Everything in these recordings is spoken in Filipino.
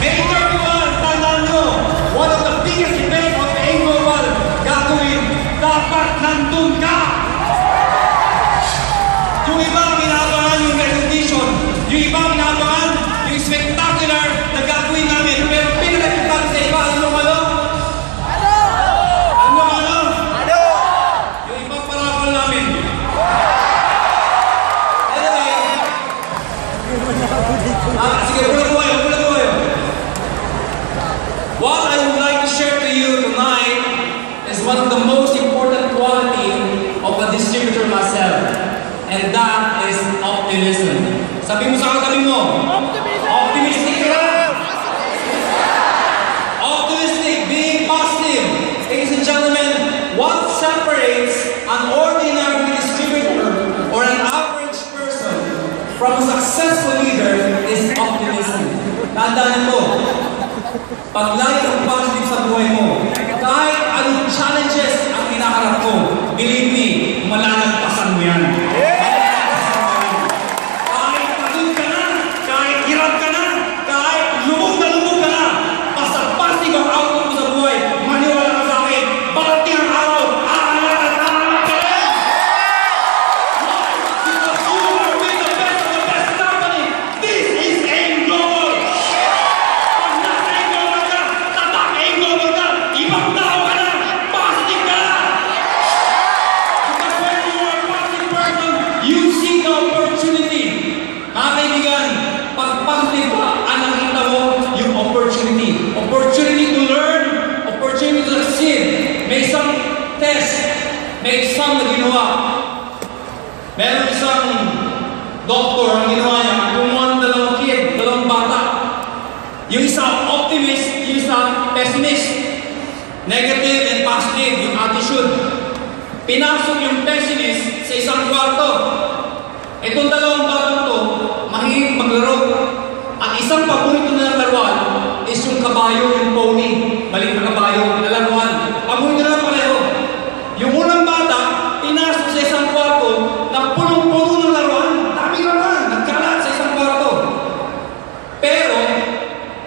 May 31, tandaan nyo, one of the biggest event of the AIM Global gagawin, dapat nandun ka! Yung iba ginagawa yung recognition, yung iba ginagawa yung spectacular na gagawin namin, pero pinag-ipan sa iba, ano ano? Yung iba parapal namin. Anyway, sige, pula ko kayo. What I would like to share to you tonight is one of the most important quality of a distributor myself, and that is optimism. Sabi mo sa katabi mo, optimistic ka! Optimistic, being positive. Ladies and gentlemen, what separates an ordinary distributor or an average person from a successful leader is optimism. Tandaan mo, pag lagi kang positive sa buhay mo, kahit anong challenges ang hinaharap mo, believe me, malalagpasan mo yan. Kahit pagod ka na, kahit hirap ka na, kahit lumog ka na, basta positive ang outlook mo sa buhay, maniwala ka sa akin, barating ang araw, aangat ka rin! Why? Because you are with the best of the best company. This is AIM Global! Pag nasa AIM Global ka, tatak AIM Global ka, ibang tao ka na, positive ka na! Because when you are a positive person, you see the opportunity. Mga kaibigan, pag positive ka, ang nakita mo yung opportunity. Opportunity to learn, opportunity to succeed. May isang test, may exam na ginawa. Meron isang doktor, ang ginawa niya, kumuha ng dalawang bata. Yung isa optimist, yung isa pessimist. Negative and positive, yung attitude. Pinasok yung pessimist sa isang kwarto. Itong dalawang batang to, mahilig maglaro. Ang isang paborito na laruan is yung kabayo, yung pony. Balik na kabayo, na laruan. Paborito na pareho. Yung unang bata, pinasok sa isang kwarto na punong-puno ng laruan. Dami laruan, nagkalat sa isang kwarto. Pero,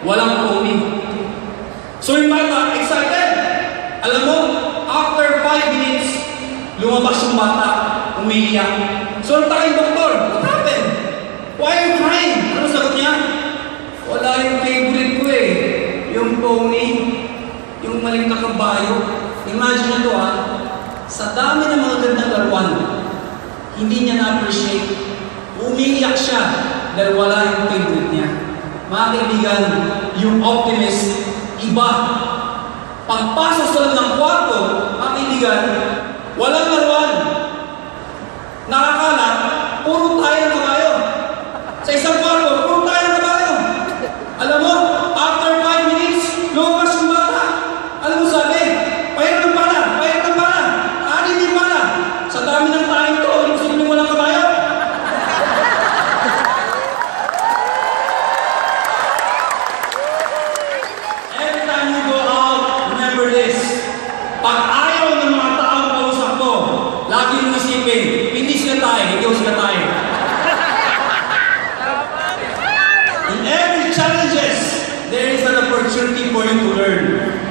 walang pony. So yung bata, excited. Alam mo, after 5 minutes, lumabas yung bata, umiiyak. So ang takay doktor, what happened? Why are you crying? Ano sagot niya? Wala yung favorite ko eh. Yung pony, yung maling na kabayo. Imagine nyo to sa dami ng mga gandang laruan, hindi niya na-appreciate. Umiiyak siya dahil wala yung favorite niya. Mga kaibigan, yung optimist, iba. Pagpasok sa loob ng kwarto, mga kaibigan, walang laruan. Nakakala, puro tayo ng kabayo. Sa isang kwarto, puro tayo ng kabayo. Alam mo, after 5 minutes, lumabas yung bata. Alam mo sabi, pahiram ng pala. Anin yung pala. Sa dami ng tayo to, yung sabi walang kabayo. Every time you go out, remember this. Pag ayaw ng mga taong kausap mo, lagi mo isipin, hindi sila tayo, hindi ko sila tayo. In every challenges, there is an opportunity for you to learn.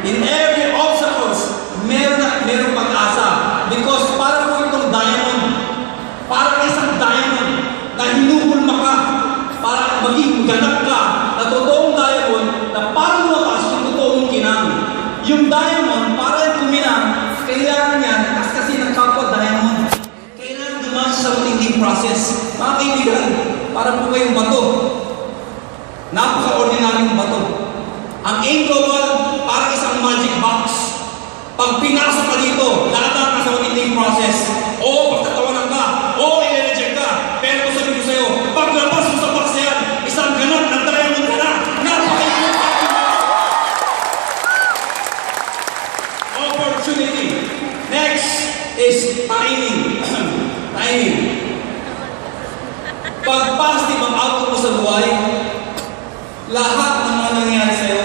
In every obstacles, meron pag-asa. Because para po itong diamond, para isang diamond na hinubulma ka, para maging ganap ka, na totoong diamond, na para lumabas yung totoong kinang. Yung diamond, para kuminang, kailangan yan, kasi ng kapwa diamond. Kailangan dumaan sa matinding process. Mga kaibigan, para po kayong bato. Napaka-ordinaryong bato. Ang AIM Global, para isang magic box. Pag pinasok ka dito, lahat ka sa matinding process. O pagtatawanan ka, o i-reject ka. Pero sabi ko sa'yo, paglabas mo sa box na yan, isang ganap na diamond ka na. Napaka-importante mo. Opportunity. Next is timing. Timing. Pag positive ang outlook mo sa buhay, lahat ng mga nangyayari sa'yo,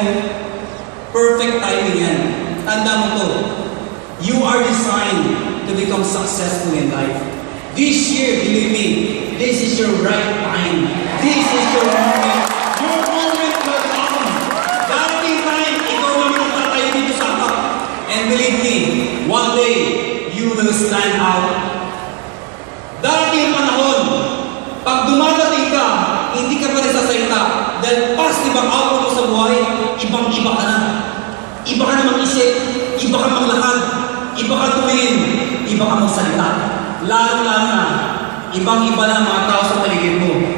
perfect timing yan. Tanda mo to. You are designed to become successful in life. This year, believe me, this is your right time. This is your moment. Your moment will come. one day, you will stand out. Darating yung panahon, pag dumadating ka, hindi ka pa nagsasalita dahil positive ang outcome mo sa buhay, ibang-iba ka na. Iba ka na mag-isip, iba ka maglakad, iba ka tumingin, iba ka magsalita. Lalo-lalo na, ibang-iba na mga tao sa paligid mo.